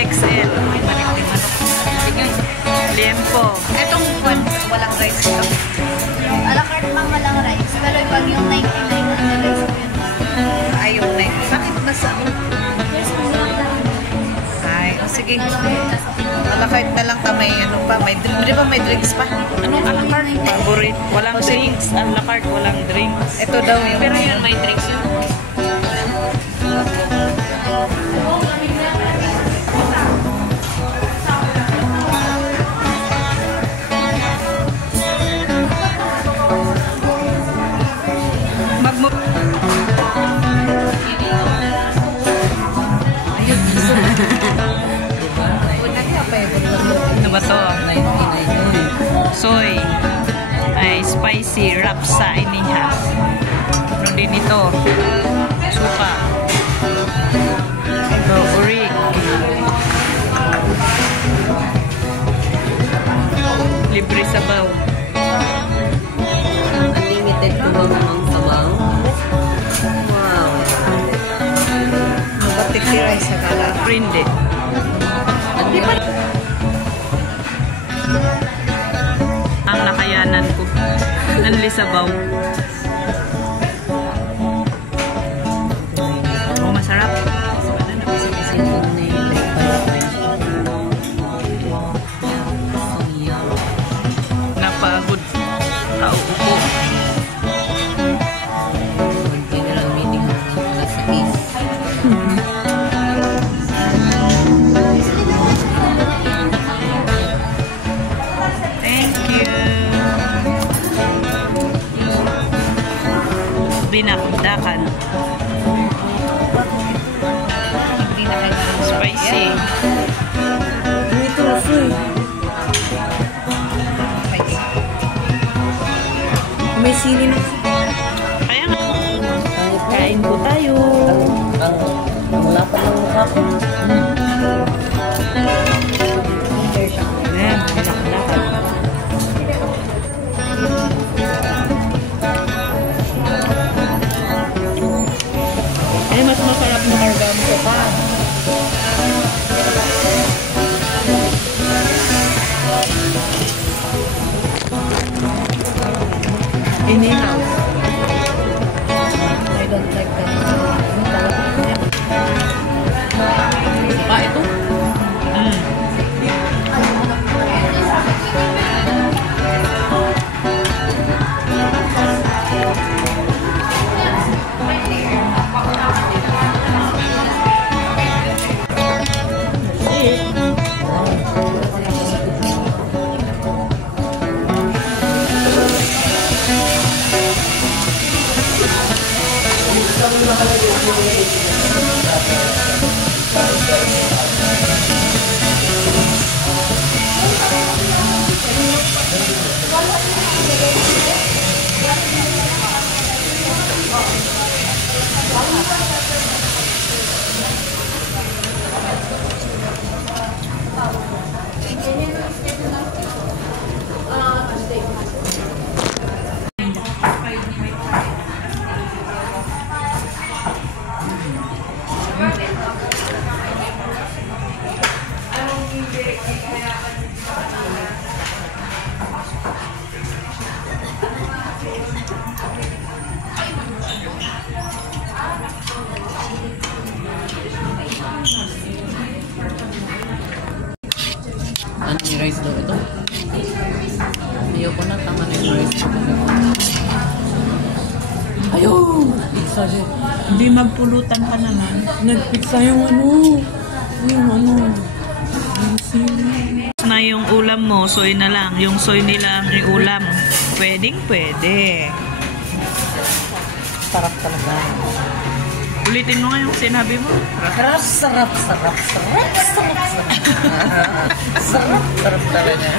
XL. Liempo. Itong walang rice ito. A la carte mang walang rice. Pero pag yung 99 na rice ko yun. Ay, yung 99. Bakit mas ako? Ay, sige. A la carte na lang ka. May ano pa. Di ba may drinks pa? Anong a la carte? Favorite. Walang drinks. A la carte, walang drinks. Ito daw yung... Pero yun, may drinks yun. Ano ba to? Soy. Ay, spicy wrap sa iniha. Ano din ito? Suka. Ito, urik. Libre sabaw. Unlimited po ang sabaw. Wow. Mabatik si rice sa kala. Prinde. Di ba? Ang nakayanan ko. Nanlisabaw. Oh, masarap. Napagod. Tao ko. General meeting sa case. Binakdakan. Spicy. Ito free. May sili na. Kaya nga. Kain po tayo. Ang lapad ng mukha ko. Ayan, binakdakan. Ay, mas masarap na garbanzo pa. Inihaw. I don't like that. Ito? Ano yung rice daw ito? Ayoko na, tama na yung rice. Ayun! Pizza siya. Hindi magpulutan ka naman. Nagpizza yung ano. Yung ano. Yung sili. Na yung ulam mo, soy na lang. Yung soy nila, yung ulam. Pwedeng pwede. Sarap talaga. Ulitin mo nga yung sinabi mo. Sarap, sarap, sarap, sarap, sarap, sarap. Sarap, sarap talaga.